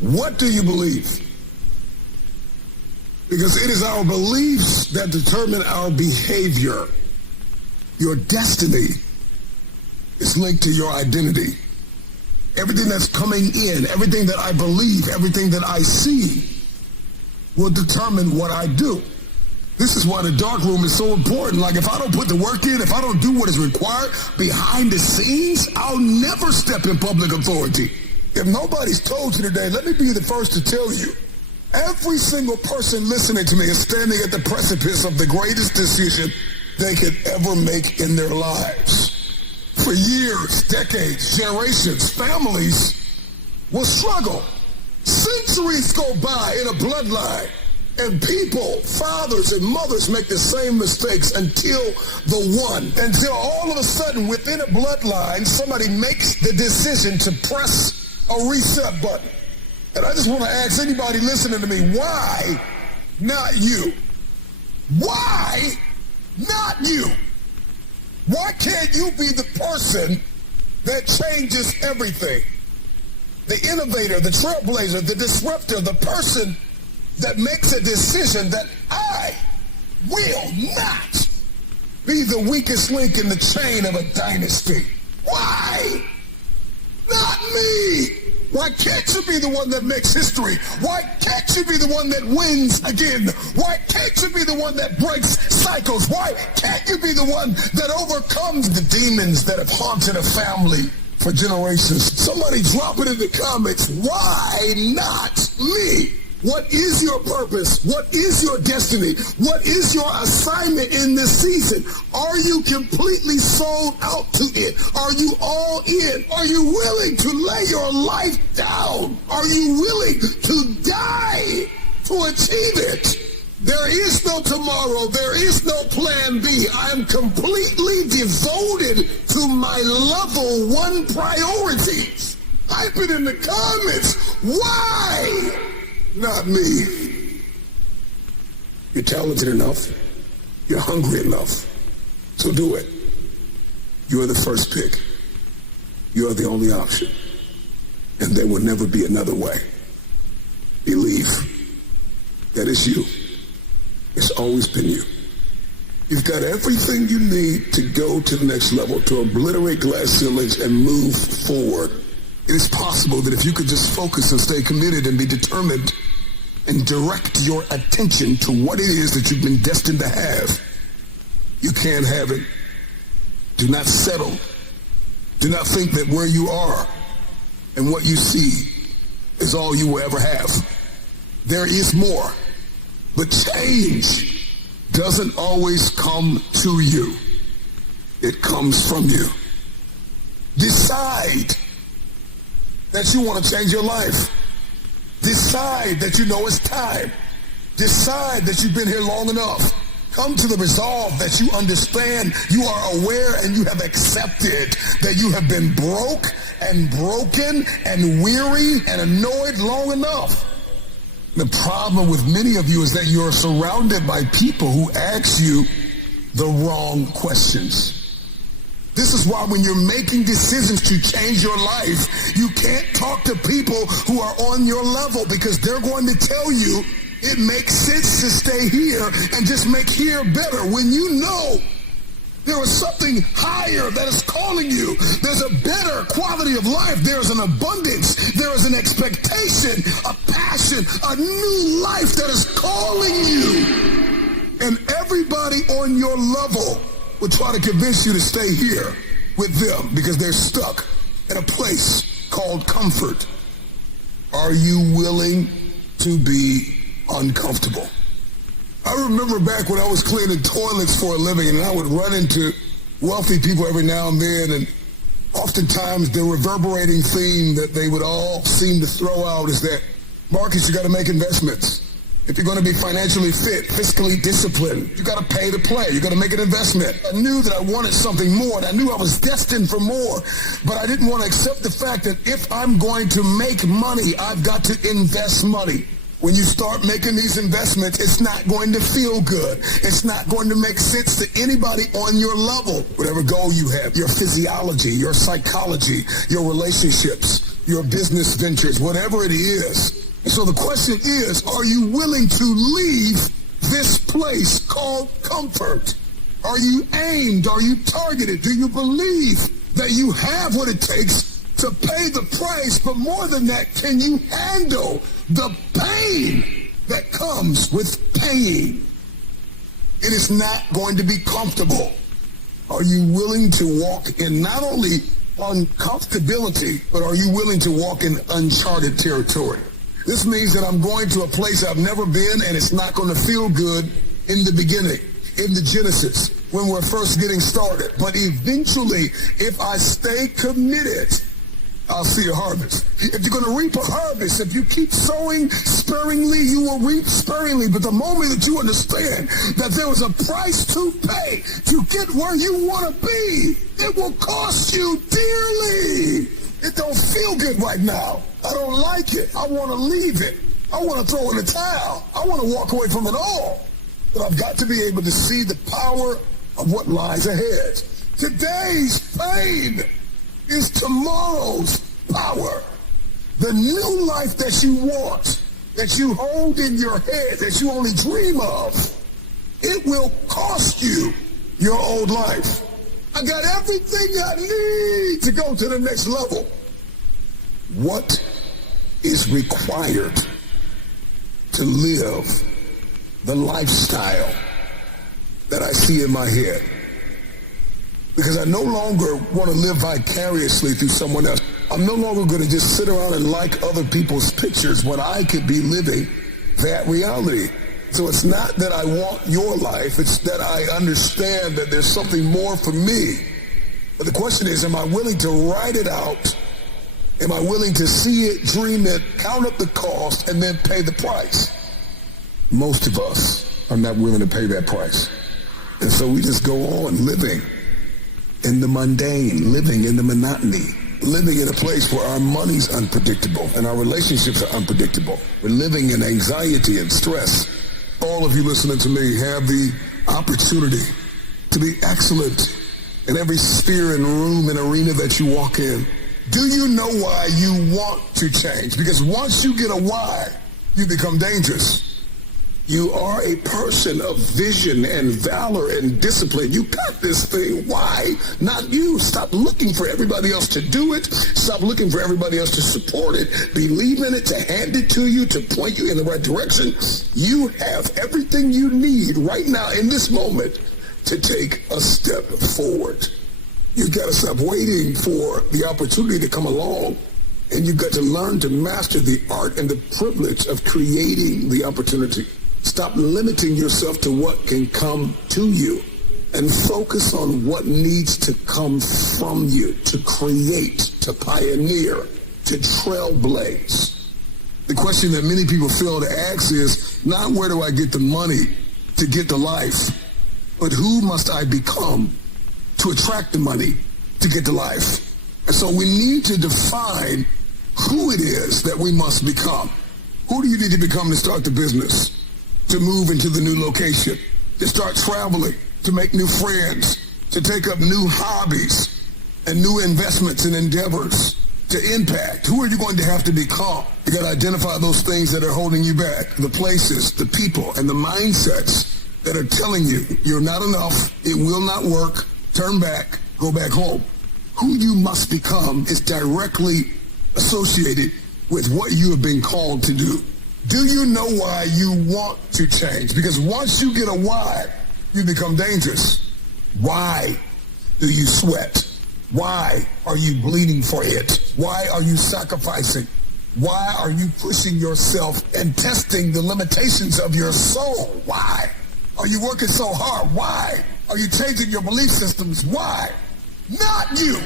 What do you believe? Because it is our beliefs that determine our behavior. Your destiny is linked to your identity. Everything that's coming in, everything that I believe, everything that I see will determine what I do. This is why the dark room is so important. Like, if I don't put the work in, if I don't do what is required behind the scenes, I'll never step in public authority. If nobody's told you today, let me be the first to tell you, every single person listening to me is standing at the precipice of the greatest decision they could ever make in their lives. For years, decades, generations, families will struggle. Centuries go by in a bloodline, and people, fathers and mothers, make the same mistakes until all of a sudden within a bloodline, somebody makes the decision to press a reset button. And I just want to ask anybody listening to me, why not you? Why not you? Why can't you be the person that changes everything? The innovator, the trailblazer, the disruptor, the person that makes a decision that I will not be the weakest link in the chain of a dynasty. Why not me? Why can't you be the one that makes history? Why can't you be the one that wins again? Why can't you be the one that breaks cycles? Why can't you be the one that overcomes the demons that have haunted a family for generations? Somebody drop it in the comments. Why not me? What is your purpose? What is your destiny? What is your assignment in this season? Are you completely sold out to it? Are you all in? Are you willing to lay your life down? Are you willing to die to achieve it? There is no tomorrow. There is no plan B. I'm completely devoted to my level 1 priorities. Type it in the comments. Why not me? You're talented enough. You're hungry enough. So do it. You're the first pick. You're the only option. And there will never be another way. Believe that it's you. It's always been you. You've got everything you need to go to the next level, to obliterate glass ceilings and move forward. It is possible that if you could just focus and stay committed and be determined and direct your attention to what it is that you've been destined to have, you can have it. Do not settle. Do not think that where you are and what you see is all you will ever have. There is more. But change doesn't always come to you. It comes from you. Decide that you want to change your life. Decide that you know it's time. Decide that you've been here long enough. Come to the resolve that you understand, you are aware, and you have accepted that you have been broke and broken and weary and annoyed long enough. The problem with many of you is that you're surrounded by people who ask you the wrong questions. This is why when you're making decisions to change your life, you can't talk to people who are on your level, because they're going to tell you it makes sense to stay here and just make here better, when you know there is something higher that is calling you. There's a better quality of life. There's an abundance. There is an expectation, a passion, a new life that is calling you. And everybody on your level will try to convince you to stay here with them because they're stuck in a place called comfort. Are you willing to be uncomfortable? I remember back when I was cleaning toilets for a living, and I would run into wealthy people every now and then, and oftentimes the reverberating theme that they would all seem to throw out is that, Marcus, you got to make investments. If you're going to be financially fit, fiscally disciplined, you got to pay to play. You got to make an investment. I knew that I wanted something more, and I knew I was destined for more, but I didn't want to accept the fact that if I'm going to make money, I've got to invest money. When you start making these investments, it's not going to feel good. It's not going to make sense to anybody on your level. Whatever goal you have, your physiology, your psychology, your relationships, your business ventures, whatever it is. And so the question is, are you willing to leave this place called comfort? Are you aimed? Are you targeted? Do you believe that you have what it takes to pay the price? But more than that, can you handle the pain that comes with paying? It is not going to be comfortable. Are you willing to walk in not only uncomfortability, but are you willing to walk in uncharted territory? This means that I'm going to a place I've never been, and it's not going to feel good in the beginning, in the Genesis, when we're first getting started. But eventually, if I stay committed, I'll see a harvest. If you're going to reap a harvest, if you keep sowing sparingly, you will reap sparingly. But the moment that you understand that there was a price to pay to get where you want to be, it will cost you dearly. It don't feel good right now. I don't like it. I want to leave it. I want to throw in the towel. I want to walk away from it all. But I've got to be able to see the power of what lies ahead. Today's pain is tomorrow's power. The new life that you want, that you hold in your head, that you only dream of, it will cost you your old life. I got everything I need to go to the next level. What is required to live the lifestyle that I see in my head? Because I no longer want to live vicariously through someone else. I'm no longer going to just sit around and like other people's pictures when I could be living that reality. So it's not that I want your life, it's that I understand that there's something more for me. But the question is, am I willing to write it out? Am I willing to see it, dream it, count up the cost, and then pay the price? Most of us are not willing to pay that price. And so we just go on living in the mundane, living in the monotony, living in a place where our money's unpredictable and our relationships are unpredictable. We're living in anxiety and stress. All of you listening to me have the opportunity to be excellent in every sphere and room and arena that you walk in. Do you know why you want to change? Because once you get a why, you become dangerous. You are a person of vision and valor and discipline. You got this thing. Why? Not you. Stop looking for everybody else to do it. Stop looking for everybody else to support it. Believe in it, to hand it to you, to point you in the right direction. You have everything you need right now in this moment to take a step forward. You've got to stop waiting for the opportunity to come along. And you've got to learn to master the art and the privilege of creating the opportunity. Stop limiting yourself to what can come to you and focus on what needs to come from you, to create, to pioneer, to trailblaze. The question that many people fail to ask is not where do I get the money to get the life, but who must I become to attract the money to get the life? And so we need to define who it is that we must become. Who do you need to become to start the business? To move into the new location, to start traveling, to make new friends, to take up new hobbies and new investments and endeavors, to impact. Who are you going to have to become? You got to identify those things that are holding you back, the places, the people, and the mindsets that are telling you you're not enough, it will not work, turn back, go back home. Who you must become is directly associated with what you have been called to do. Do you know why you want to change? Because once you get a why, you become dangerous. Why do you sweat? Why are you bleeding for it? Why are you sacrificing? Why are you pushing yourself and testing the limitations of your soul? Why are you working so hard? Why are you changing your belief systems? Why? Not you.